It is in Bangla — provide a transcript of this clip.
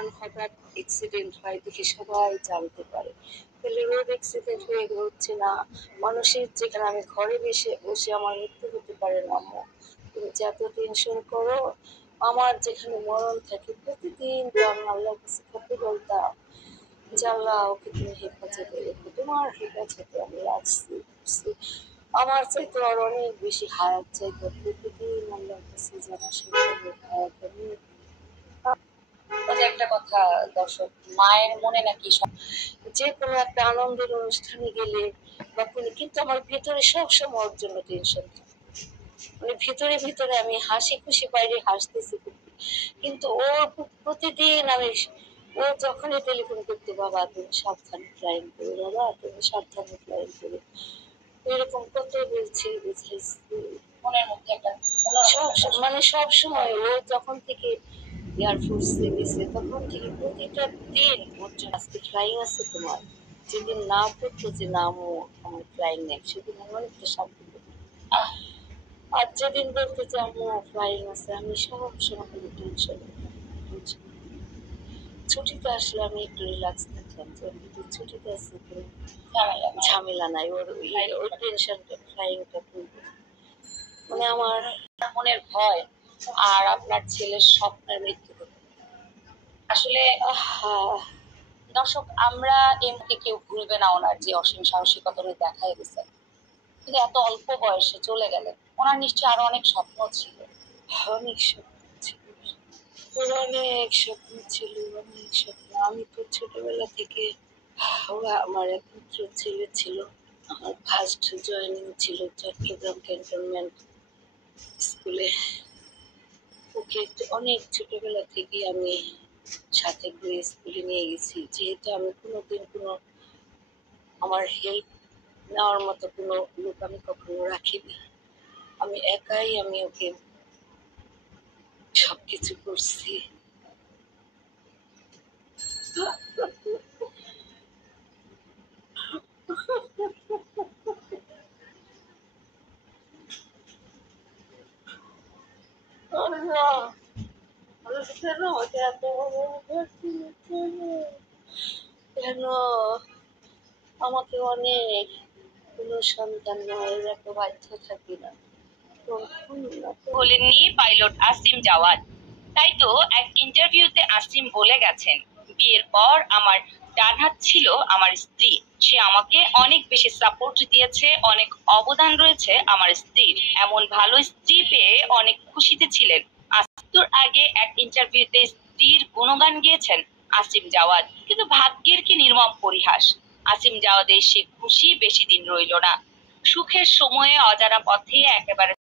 যখন হঠাৎ অ্যাক্সিডেন্ট হয় দেখি সবাই জানতে পারে, তাহলে রোড অ্যাক্সিডেন্ট হয়ে হচ্ছে না মানুষের, যেখানে আমি ঘরে বসে বসে আমার মৃত্যু হতে পারে না। আম্মু, তুমি যে এত টেনশন করো, আমার যেখানে মরণ থাকে প্রতিদিন তো আমি আল্লাহর কাছে কত বলতাম যে আল্লাহ ওকে তুমি হেফাজতে রেখো, তোমার হেফাজতে আমি আসছি। আমার চাইতে আর অনেক বেশি হায়াত চাইতো, প্রতিদিন আল্লাহর কাছে জানা সন্তানের হায়াত আমি। একটা কথা দর্শক, মায়ের মনে নাকি যে কোনো একটা আনন্দের অনুষ্ঠানে গেলে বা কোনো, কিন্তু আমার ভেতরে সবসময় ওর জন্য টেনশন থাকে। মানে ভিতরে ভিতরে আমি হাসি খুশি বাইরে হাসতেছি, কিন্তু ও প্রতিদিন আমি, ও যখনই টেলিফোন করতে, বাবা তুমি সাবধানে ফ্লাইং করো, বাবা তুমি সাবধানে ফ্লাইং করো, এরকম কত বলছি বুঝাইছি। মনের মধ্যে একটা মানে সব সময় ও যখন থেকে এয়ারফোর্সে গেছে তখন থেকে প্রতিটা দিন ওর জন্য আজকে ফ্লাইং আছে তোমার, যেদিন নাম করতো যে নামও আমার ফ্লাইং নেই সেদিন আমি অনেকটা শান্তি করতাম। আর যেদিন বলতে যে আম্মু ফ্লাইং আছে আমি সব সময় টেনশন, ছুটিতে আসলে আমি একটু রিল্যাক্স থাকলাম যে কিন্তু ছুটিতে আসছে কোনো ঝামেলা নাই, ওর টেনশনটা ফ্লাইংটা করবো। মানে আমার মনের ভয় আর আপনার ছেলের স্বপ্নের মৃত্যু হতো। আসলে দর্শক, আমরা এমকে কেউ ভুলবে না ওনার যে অসীম সাহসিকতা দেখায় গেছে, কিন্তু এত অল্প বয়সে চলে গেলেন। ওনার নিশ্চয়ই আরো অনেক স্বপ্ন ছিল। অনেক স্বপ্ন ছিল, ওর অনেক স্বপ্ন ছিল, অনেক স্বপ্ন। আমি তো ছোটবেলা থেকে, ওরা আমার একমাত্র ছেলে ছিল, আমার ফার্স্ট জয়েনিং ছিল চট্টগ্রাম ক্যান্টনমেন্ট স্কুলে। ওকে অনেক ছোটবেলা থেকে আমি সাথে করে স্কুলে নিয়ে গেছি, যেহেতু আমি কোনোদিন কোনো আমার হেল্প নেওয়ার মতো কোনো লোক আমি কখনো রাখিনি, আমি একাই আমি ওকে সবকিছু করছি। কেন আমাকে অনেক, কোনো সন্তান নয় এত বাধ্য থাকি না। বলেননি পাইলট আসিম জাওয়াদ। তাই তো এক ইন্টারভিউতে আসিম বলে গেছেন, বিয়ের পর আমার ডান হাত ছিল আমার স্ত্রী, সে আমাকে অনেক বেশি সাপোর্ট দিয়েছে, অনেক অবদান রয়েছে আমার স্ত্রীর, এমন ভালো স্ত্রী পেয়ে অনেক খুশিতে ছিলেন। মৃত্যুর আগে এক ইন্টারভিউতে স্ত্রীর গুণগান গিয়েছেন আসিম জাওয়াদ, কিন্তু ভাগ্যের কি নির্মম পরিহাস, আসিম জাওয়াদের সে খুশি বেশি দিন রইল না। সুখের সময়ে অজানা পথে একেবারে